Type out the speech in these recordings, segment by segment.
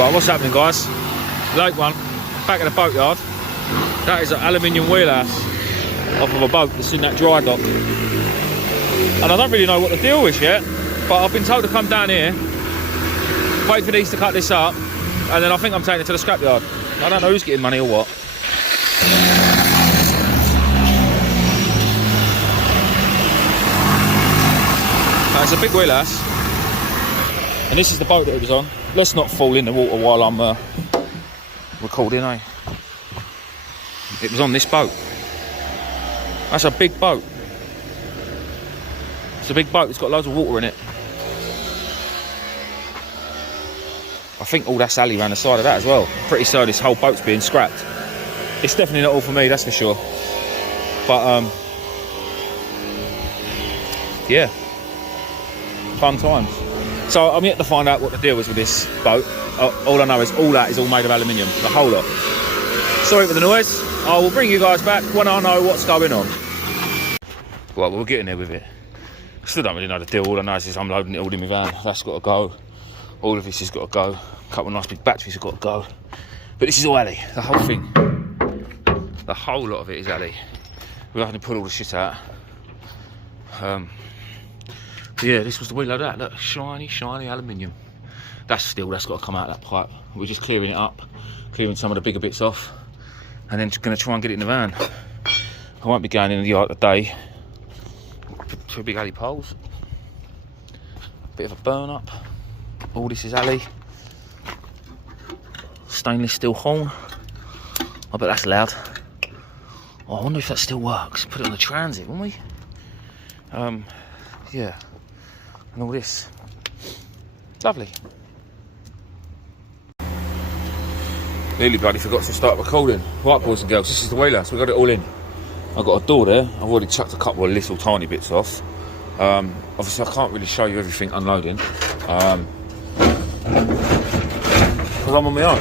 Right, what's happening, guys? Late one, back at the boatyard. That is an aluminium wheelhouse off of a boat that's in that dry dock. And I don't really know what the deal is yet, but I've been told to come down here, wait for these to cut this up, and then I think I'm taking it to the scrapyard. I don't know who's getting money or what. It's a big wheelhouse, and this is the boat that it was on. Let's not fall in the water while I'm recording, eh? It was on this boat. That's a big boat. It's a big boat, it's got loads of water in it. I think all that's alley around the side of that as well. Pretty sure this whole boat's being scrapped. It's definitely not all for me, that's for sure. But yeah, fun times. So I'm yet to find out what the deal is with this boat. All I know is all that is all made of aluminium, the whole lot. Sorry for the noise. I will bring you guys back when I know what's going on. Well, we're getting there with it. Still don't really know the deal. All I know is I'm loading it all in my van. That's got to go. All of this has got to go. A couple of nice big batteries have got to go. But this is all alley. The whole thing. The whole lot of it is alley. We're having to pull all the shit out. Yeah, this was the wheel of that. Look, shiny, shiny aluminium. That's got to come out of that pipe. We're just clearing it up, clearing some of the bigger bits off, and then just going to try and get it in the van. I won't be going in the yard today. Two big alley poles. Bit of a burn up. All this is alley. Stainless steel horn. I bet that's loud. Oh, I wonder if that still works. Put it on the transit, won't we? Yeah. And all this. Lovely. Nearly bloody forgot to start recording. Right, boys and girls, this is the wheelhouse. We've got it all in. I've got a door there. I've already chucked a couple of little tiny bits off. Obviously, I can't really show you everything unloading. Because I'm on my own.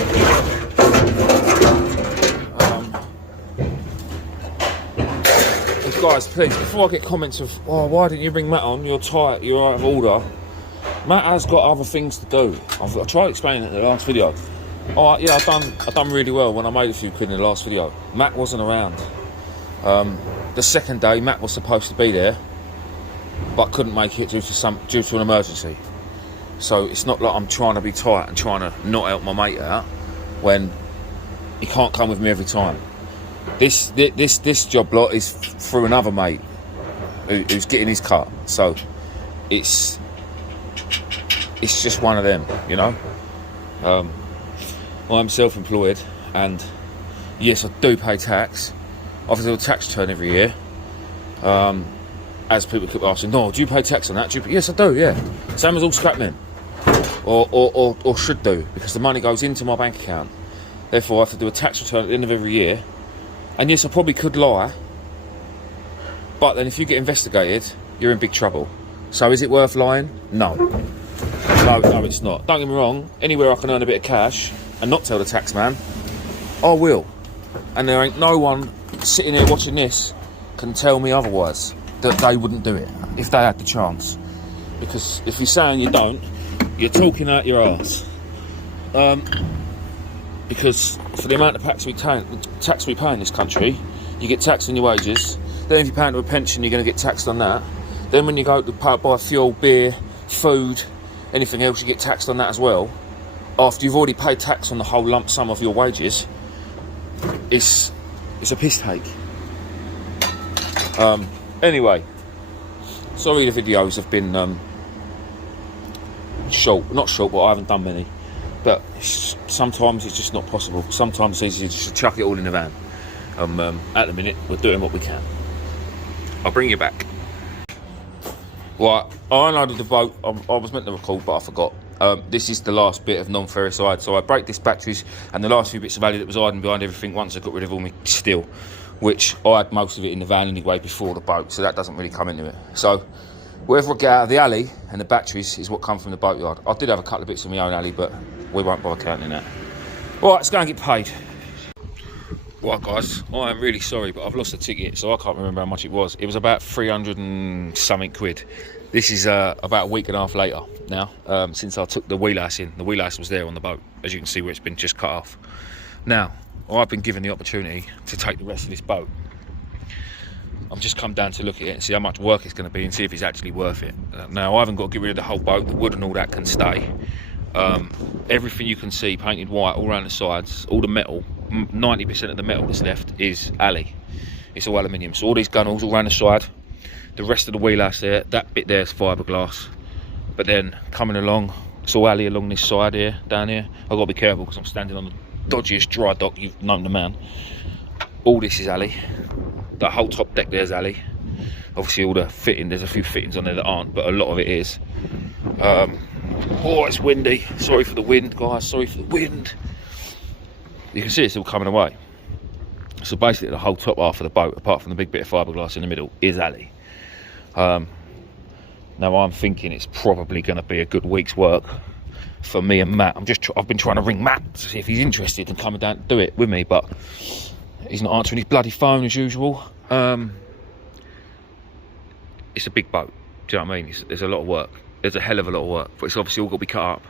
Guys, please, before I get comments of, oh, why didn't you bring Matt on? You're tight, you're out of order. Matt has got other things to do. I tried explaining it in the last video. Oh, yeah, I done really well when I made a few quid in the last video. Matt wasn't around. The second day, Matt was supposed to be there, but couldn't make it due to an emergency. So it's not like I'm trying to be tight and trying to not help my mate out when he can't come with me every time. This job lot is through another mate who's getting his cut. So it's just one of them, you know. I'm self-employed, and yes, I do pay tax. I have to do a tax return every year. As people keep asking, no, do you pay tax on that? Yes, I do. Yeah, same as all scrapmen, or should do, because the money goes into my bank account. Therefore, I have to do a tax return at the end of every year. And yes, I probably could lie, but then if you get investigated, you're in big trouble. So is it worth lying? No, it's not. Don't get me wrong, anywhere I can earn a bit of cash and not tell the tax man, I will. And there ain't no one sitting here watching this can tell me otherwise, that they wouldn't do it if they had the chance. Because if you're saying you don't, you're talking out your arse. Because for the amount of tax we pay in this country, you get taxed on your wages. Then if you pay into a pension, you're going to get taxed on that. Then when you go to buy fuel, beer, food, anything else, you get taxed on that as well. After you've already paid tax on the whole lump sum of your wages, it's a piss take. Anyway, sorry the videos have been short. Not short, but I haven't done many. But sometimes it's just not possible. Sometimes it's easier just to chuck it all in the van. At the minute, we're doing what we can. I'll bring you back. Right, I unloaded the boat. I was meant to record, but I forgot. This is the last bit of non-ferrous side. So I break this batteries and the last few bits of alley that was hiding behind everything once I got rid of all my steel, which I had most of it in the van anyway before the boat, so that doesn't really come into it. So whatever I get out of the alley and the batteries is what come from the boatyard. I did have a couple of bits of my own alley, but we won't bother counting that. Right, let's go and get paid. Right guys, I am really sorry, but I've lost a ticket, so I can't remember how much it was. It was about 300 and something quid. This is about a week and a half later now, since I took the wheelhouse in. The wheelhouse was there on the boat, as you can see, where it's been just cut off. Now, I've been given the opportunity to take the rest of this boat. I've just come down to look at it and see how much work it's going to be and see if it's actually worth it. Now, I haven't got to get rid of the whole boat. The wood and all that can stay. Everything you can see painted white all around the sides, all the metal, 90% of the metal that's left is alley. It's all aluminium. So all these gunnels all around the side. The rest of the wheelhouse there, that bit there is fiberglass. But then coming along, it's all alley along this side here, down here. I've got to be careful because I'm standing on the dodgiest dry dock you've known the man. All this is alley. The whole top deck there's alley. Obviously all the fitting, there's a few fittings on there that aren't, but a lot of it is. Oh, it's windy. Sorry for the wind, guys. Sorry for the wind. You can see it's all coming away. So basically the whole top half of the boat, apart from the big bit of fiberglass in the middle, is alley. Now I'm thinking it's probably going to be a good week's work for me and Matt. I've been trying to ring Matt to see if he's interested in coming down to do it with me, but he's not answering his bloody phone as usual. It's a big boat. Do you know what I mean? There's a lot of work. There's a hell of a lot of work, but it's obviously all got to be cut up,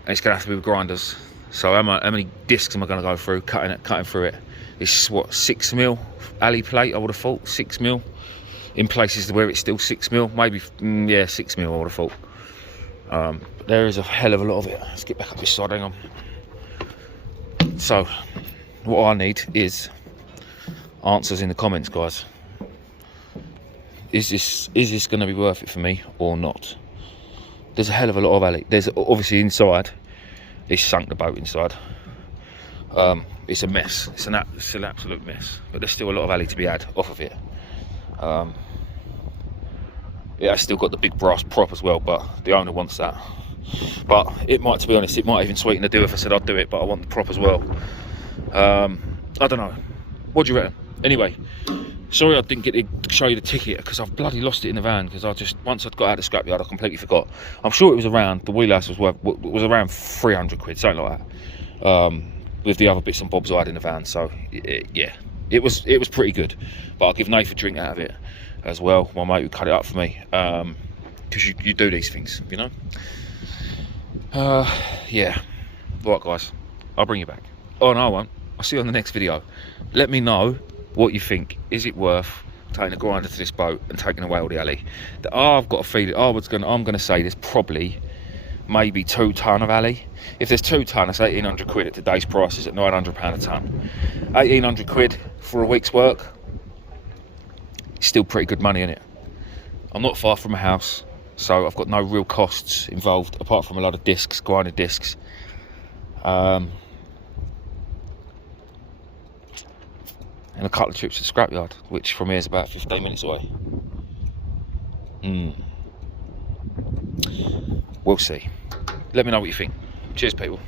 and it's going to have to be with grinders. So how many discs am I going to go through cutting through it? It's what, 6mm alley plate, I would have thought. 6mm in places where it's still 6mm, maybe, yeah, 6mm I would have thought. But there is a hell of a lot of it. Let's get back up this side, hang on. So what I need is answers in the comments, guys. Is this going to be worth it for me or not? There's a hell of a lot of alley. There's obviously inside, it's sunk the boat inside. It's a mess. It's an absolute mess. But there's still a lot of alley to be had off of it. Yeah, it's still got the big brass prop as well, but the owner wants that. But it might, to be honest, it might even sweeten the deal if I said I'd do it, but I want the prop as well. I don't know. What do you reckon? Anyway, sorry I didn't get to show you the ticket because I've bloody lost it in the van, because once I'd got out of the scrapyard I completely forgot. I'm sure it was around, the wheelhouse was around 300 quid, something like that. With the other bits and bobs I had in the van, so yeah, it was pretty good. But I'll give Nath a drink out of it as well, my mate who cut it up for me, because you do these things, you know. Yeah, right guys, I'll bring you back. Oh no, I won't. I'll see you on the next video. Let me know what you think. Is it worth taking a grinder to this boat and taking away all the alley? I've got a feeling, I'm gonna say there's probably maybe 2 tonne of alley. If there's 2 tonne, it's 1,800 quid at today's prices at £900 a tonne. 1,800 quid for a week's work, still pretty good money in it. I'm not far from a house, so I've got no real costs involved apart from a lot of discs, grinded discs. And a couple of trips to the scrapyard, which from here is about 15 minutes away. We'll see. Let me know what you think. Cheers, people.